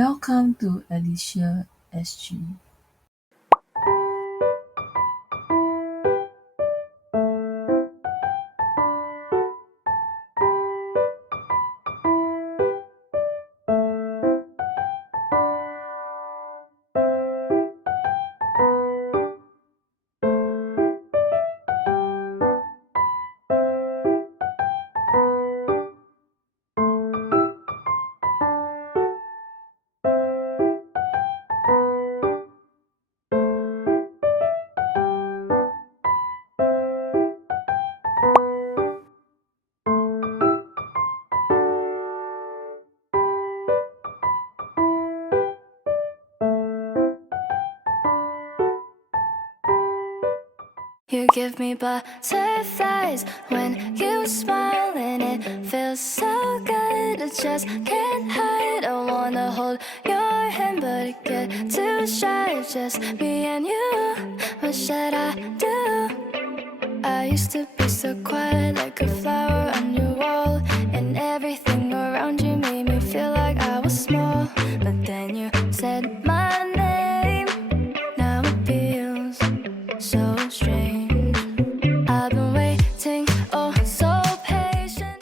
Welcome to Ellysia SG. You give me butterflies when you smile, and it feels so good. I just can't hide. I wanna hold your hand, but I get too shy. It's just me and you. What should I do? I used to be so quiet, like a flower on your wall, and everything around you made me feel like I was small. But then you said my name. Now it feels so strange. I've been waiting, oh so patient.